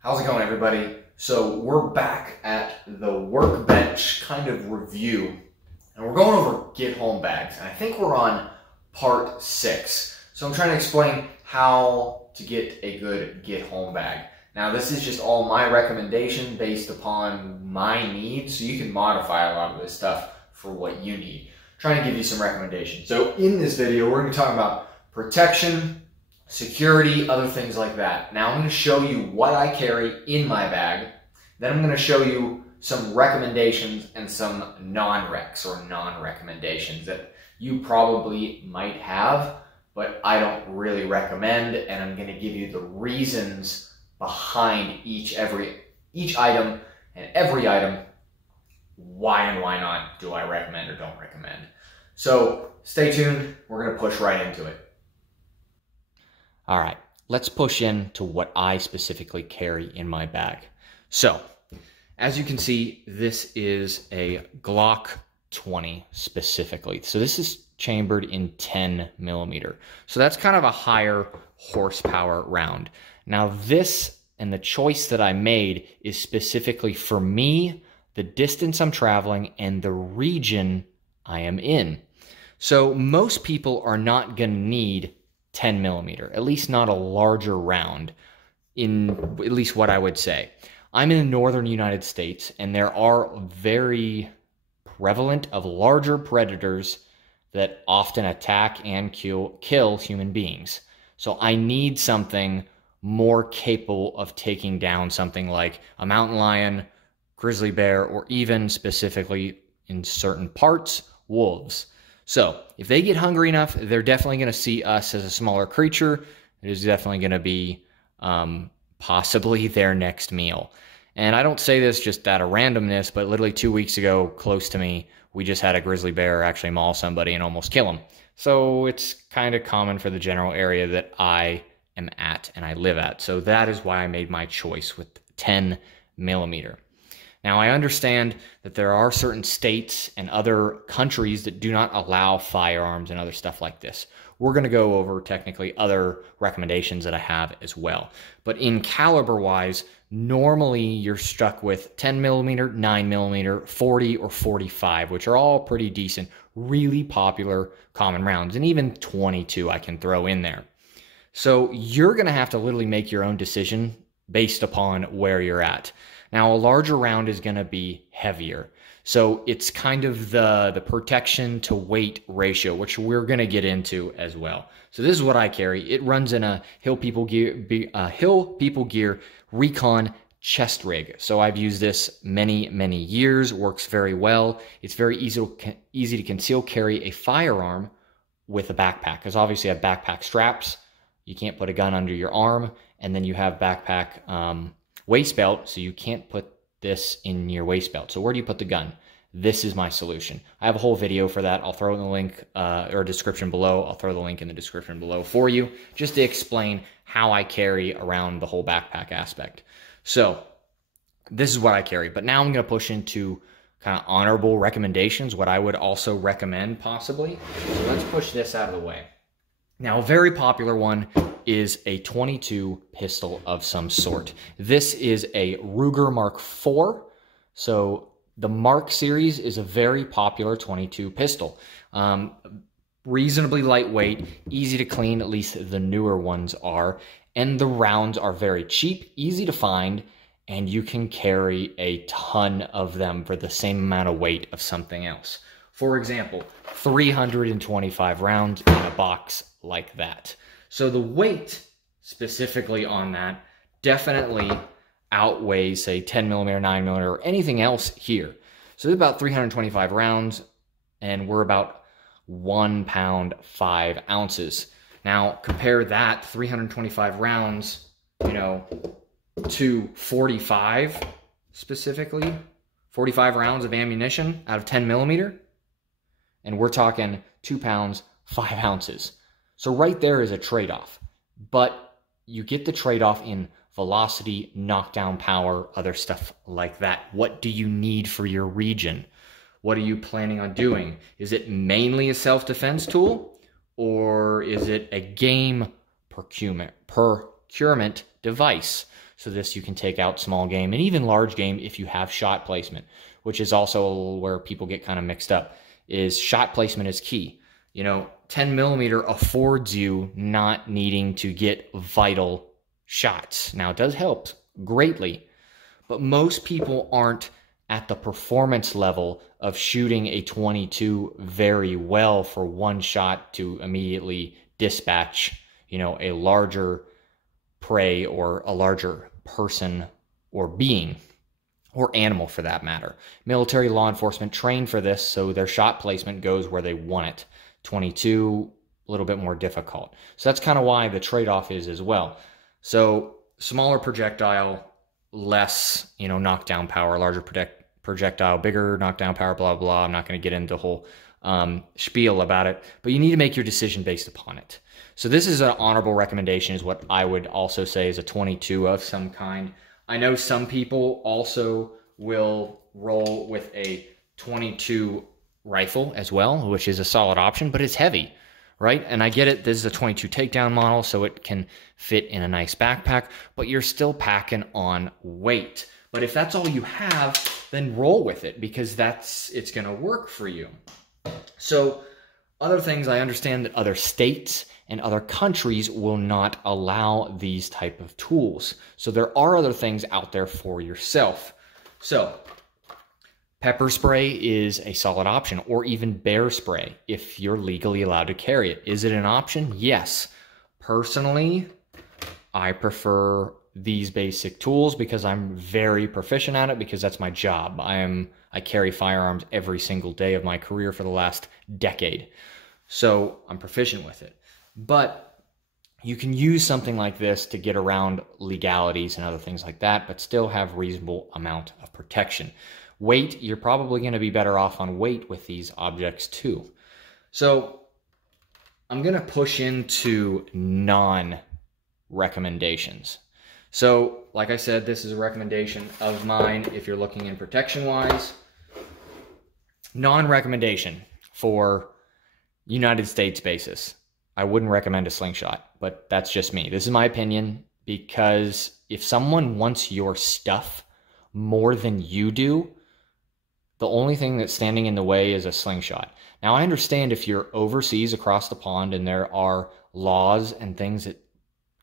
How's it going, everybody? So we're back at the workbench kind of review, and we're going over get home bags, and I think we're on part 6. So I'm trying to explain how to get a good get home bag. Now this is just all my recommendation based upon my needs, so you can modify a lot of this stuff for what you need. I'm trying to give you some recommendations. So in this video, we're going to be talking about protection, security, other things like that. Now I'm going to show you what I carry in my bag. Then I'm going to show you some recommendations and some non-recs or non-recommendations that you probably might have, but I don't really recommend, and I'm going to give you the reasons behind each item and every item, why and why not do I recommend or don't recommend. So stay tuned, we're going to push right into it. All right, let's push into what I specifically carry in my bag. So, as you can see, this is a Glock 20 specifically. So this is chambered in 10mm. So that's kind of a higher horsepower round. Now this and the choice that I made is specifically for me, the distance I'm traveling, and the region I am in. So most people are not gonna need 10mm, at least not a larger round, in at least what I would say. I'm in the northern United States, and there are very prevalent of larger predators that often attack and kill human beings. So I need something more capable of taking down something like a mountain lion, grizzly bear, or even specifically in certain parts, wolves. So if they get hungry enough, they're definitely going to see us as a smaller creature. It is definitely going to be possibly their next meal. And I don't say this just out of randomness, but literally 2 weeks ago, close to me, we just had a grizzly bear actually maul somebody and almost kill him. So it's kind of common for the general area that I am at and I live at. So that is why I made my choice with 10mm. Now, I understand that there are certain states and other countries that do not allow firearms and other stuff like this. We're going to go over technically other recommendations that I have as well. But in caliber-wise, normally you're stuck with 10mm, 9mm, 40 or 45, which are all pretty decent, really popular common rounds. And even 22 I can throw in there. So you're going to have to literally make your own decision based upon where you're at. Now, a larger round is going to be heavier. So it's kind of the protection to weight ratio, which we're going to get into as well. So this is what I carry. It runs in a Hill People Gear Recon Chest Rig. So I've used this many years, works very well. It's very easy to conceal carry a firearm with a backpack, because obviously I have backpack straps. You can't put a gun under your arm, and then you have backpack waist belt, so you can't put this in your waist belt. So where do you put the gun? This is my solution. I have a whole video for that. I'll throw in the link or description below. I'll throw the link in the description below for you, just to explain how I carry around the whole backpack aspect. So this is what I carry, but now I'm going to push into kind of honorable recommendations, what I would also recommend possibly. So let's push this out of the way. Now, a very popular one is a 22 pistol of some sort. This is a Ruger Mark IV. So the Mark series is a very popular 22 pistol. Reasonably lightweight, easy to clean, at least the newer ones are. And the rounds are very cheap, easy to find, and you can carry a ton of them for the same amount of weight of something else. For example, 325 rounds in a box like that. So the weight specifically on that definitely outweighs, say, 10mm, 9mm, or anything else here. So there's about 325 rounds, and we're about 1 pound 5 ounces. Now compare that 325 rounds, to 45 specifically, 45 rounds of ammunition out of 10mm, and we're talking 2 pounds 5 ounces. So right there is a trade-off, but you get the trade-off in velocity, knockdown power, other stuff like that. What do you need for your region? What are you planning on doing? Is it mainly a self-defense tool, or is it a game procurement device? So this you can take out small game and even large game if you have shot placement, which is also where people get kind of mixed up, is shot placement is key. You know, 10 millimeter affords you not needing to get vital shots. Now it does help greatly, but most people aren't at the performance level of shooting a 22 very well for one shot to immediately dispatch, you know, a larger prey or a larger person or being or animal for that matter. Military, law enforcement train for this, so their shot placement goes where they want it. 22, a little bit more difficult. So that's kind of why the trade-off is as well. So smaller projectile, less, you know, knockdown power, larger projectile, bigger knockdown power, blah, blah. I'm not going to get into the whole spiel about it, but you need to make your decision based upon it. So this is an honorable recommendation, is what I would also say is a 22 of some kind. I know some people also will roll with a 22 rifle as well, which is a solid option, but it's heavy, right? And I get it, this is a 22 takedown model, so it can fit in a nice backpack, but you're still packing on weight. But if that's all you have, then roll with it, because it's gonna work for you. So other things, I understand that other states and other countries will not allow these type of tools. So there are other things out there for yourself. So pepper spray is a solid option, or even bear spray if you're legally allowed to carry it. Is it an option? Yes. Personally, I prefer these basic tools because I'm very proficient at it, because that's my job. I carry firearms every single day of my career for the last decade. So I'm proficient with it. But you can use something like this to get around legalities and other things like that, but still have reasonable amount of protection. Weight, you're probably going to be better off on weight with these objects too. So I'm going to push into non-recommendations. So like I said, this is a recommendation of mine if you're looking in protection-wise. Non-recommendation for United States basis. I wouldn't recommend a slingshot, but that's just me. This is my opinion, because if someone wants your stuff more than you do, the only thing that's standing in the way is a slingshot. Now, I understand if you're overseas across the pond and there are laws and things that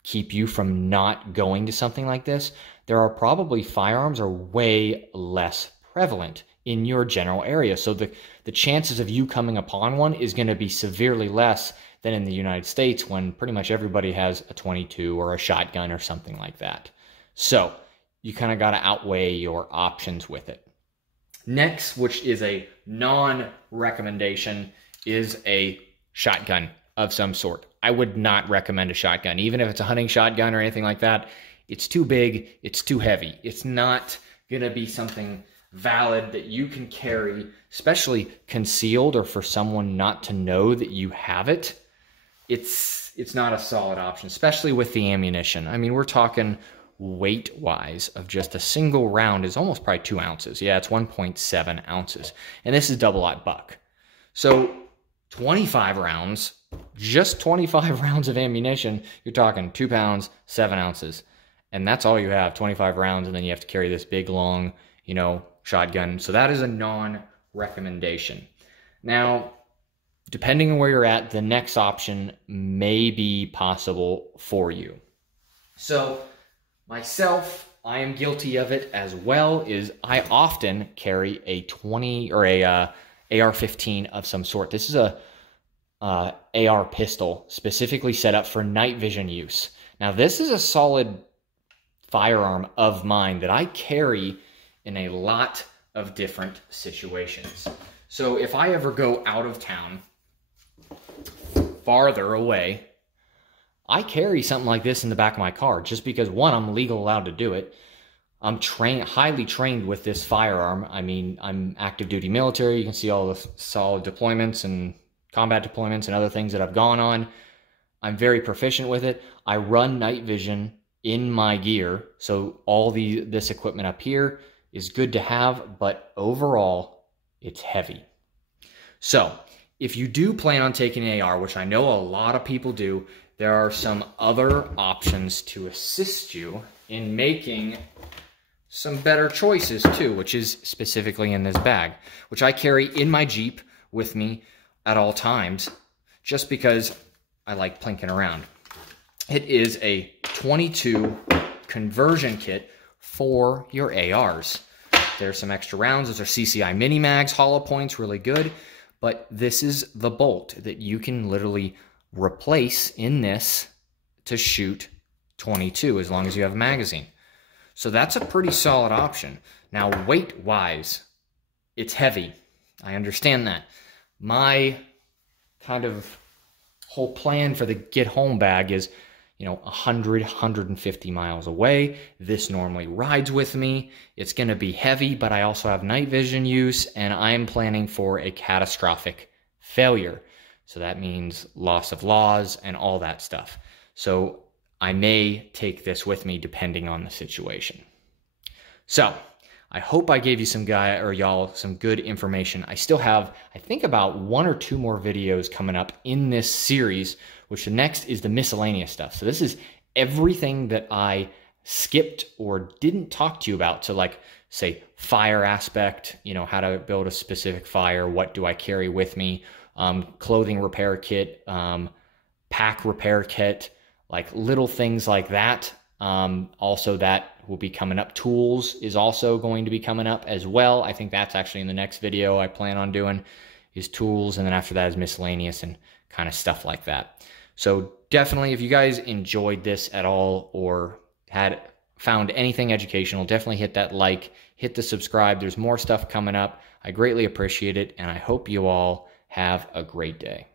keep you from not going to something like this, there are probably firearms are way less prevalent in your general area. So the chances of you coming upon one is going to be severely less than in the United States, when pretty much everybody has a 22 or a shotgun or something like that. So you kind of got to outweigh your options with it. Next, which is a non-recommendation, is a shotgun of some sort. I would not recommend a shotgun, even if it's a hunting shotgun or anything like that. It's too big, it's too heavy. It's not gonna be something valid that you can carry, especially concealed or for someone not to know that you have it. It's not a solid option, especially with the ammunition. I mean, we're talking weight-wise of just a single round is almost probably 2 ounces. Yeah, it's 1.7 ounces. And this is double-aught buck. So 25 rounds, just 25 rounds of ammunition, you're talking 2 pounds, 7 ounces. And that's all you have, 25 rounds, and then you have to carry this big, long, you know, shotgun. So that is a non-recommendation. Now, depending on where you're at, the next option may be possible for you. So myself, I am guilty of it as well, is I often carry a 20 or a AR-15 of some sort. This is a AR pistol specifically set up for night vision use. Now, this is a solid firearm of mine that I carry in a lot of different situations. So if I ever go out of town, farther away, I carry something like this in the back of my car just because, one, I'm legally allowed to do it. I'm highly trained with this firearm. I mean, I'm active duty military. You can see all the solid deployments and combat deployments and other things that I've gone on. I'm very proficient with it. I run night vision in my gear, so all this equipment up here is good to have, but overall, it's heavy. So if you do plan on taking an AR, which I know a lot of people do, there are some other options to assist you in making some better choices too, which is specifically in this bag, which I carry in my Jeep with me at all times, just because I like plinking around. It is a 22 conversion kit for your ARs. There's some extra rounds. Those are CCI mini mags, hollow points, really good. But this is the bolt that you can literally replace in this to shoot 22 as long as you have a magazine. So that's a pretty solid option. Now, weight-wise, it's heavy. I understand that. My kind of whole plan for the get home bag is, 100, 150 miles away. This normally rides with me. It's going to be heavy, but I also have night vision use, and I'm planning for a catastrophic failure. So that means loss of laws and all that stuff. So I may take this with me depending on the situation. So I hope I gave you y'all some good information. I still have, I think, about 1 or 2 more videos coming up in this series, which the next is the miscellaneous stuff. So this is everything that I skipped or didn't talk to you about. So like, say, fire aspect, how to build a specific fire, what do I carry with me, clothing repair kit, pack repair kit, like little things like that. Also that will be coming up. Tools is also going to be coming up as well. I think that's actually in the next video I plan on doing, is tools. And then after that is miscellaneous and kind of stuff like that. So definitely, if you guys enjoyed this at all or found anything educational, definitely hit that like, hit the subscribe. There's more stuff coming up. I greatly appreciate it. And I hope you all have a great day.